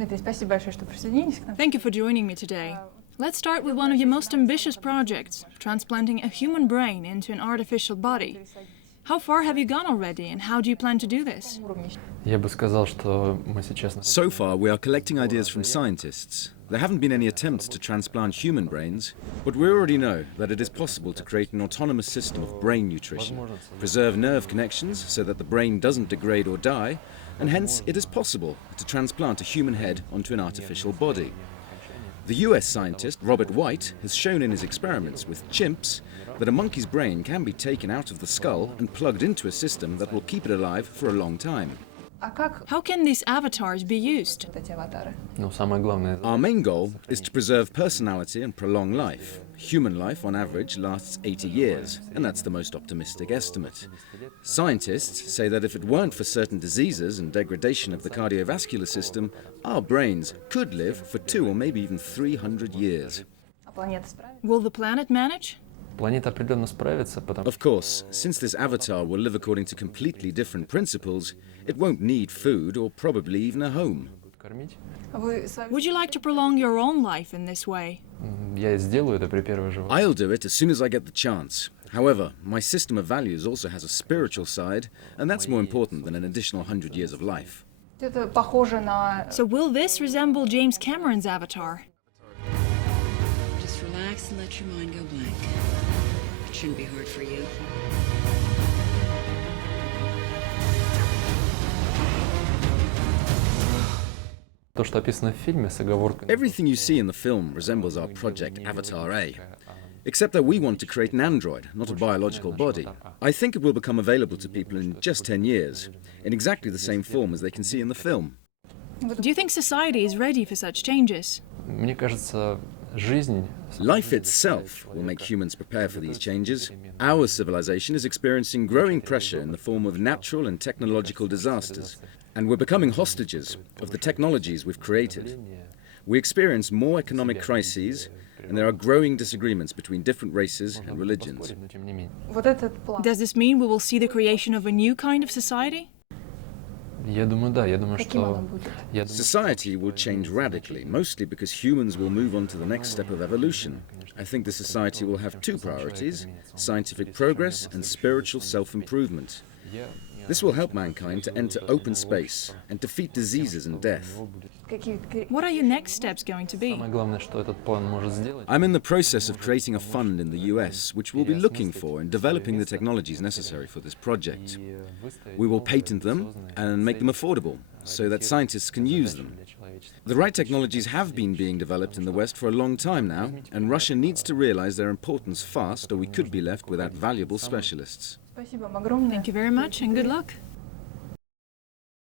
Thank you for joining me today. Let's start with one of your most ambitious projects, transplanting a human brain into an artificial body. How far have you gone already, and how do you plan to do this? So far, we are collecting ideas from scientists. There haven't been any attempts to transplant human brains, but we already know that it is possible to create an autonomous system of brain nutrition, preserve nerve connections so that the brain doesn't degrade or die, and hence it is possible to transplant a human head onto an artificial body. The US scientist Robert White has shown in his experiments with chimps that a monkey's brain can be taken out of the skull and plugged into a system that will keep it alive for a long time. How can these avatars be used? Our main goal is to preserve personality and prolong life. Human life, on average, lasts 80 years, and that's the most optimistic estimate. Scientists say that if it weren't for certain diseases and degradation of the cardiovascular system, our brains could live for 200 or maybe even 300 years. Will the planet manage? Of course, since this avatar will live according to completely different principles, it won't need food or probably even a home. Would you like to prolong your own life in this way? I'll do it as soon as I get the chance. However, my system of values also has a spiritual side, and that's more important than an additional 100 years of life. So will this resemble James Cameron's Avatar? Just relax and let your mind go blank. It shouldn't be hard for you. Everything you see in the film resembles our project Avatar A, except that we want to create an android, not a biological body. I think it will become available to people in just 10 years, in exactly the same form as they can see in the film. Do you think society is ready for such changes? Life itself will make humans prepare for these changes. Our civilization is experiencing growing pressure in the form of natural and technological disasters, and we're becoming hostages of the technologies we've created. We experience more economic crises, and there are growing disagreements between different races and religions. Does this mean we will see the creation of a new kind of society? Society will change radically, mostly because humans will move on to the next step of evolution. I think the society will have two priorities: scientific progress and spiritual self-improvement. This will help mankind to enter open space and defeat diseases and death. What are your next steps going to be? I'm in the process of creating a fund in the US, which will be looking for and developing the technologies necessary for this project. We will patent them and make them affordable, so that scientists can use them. The right technologies have been being developed in the West for a long time now, and Russia needs to realize their importance fast, or we could be left without valuable specialists. Thank you very much, and good luck.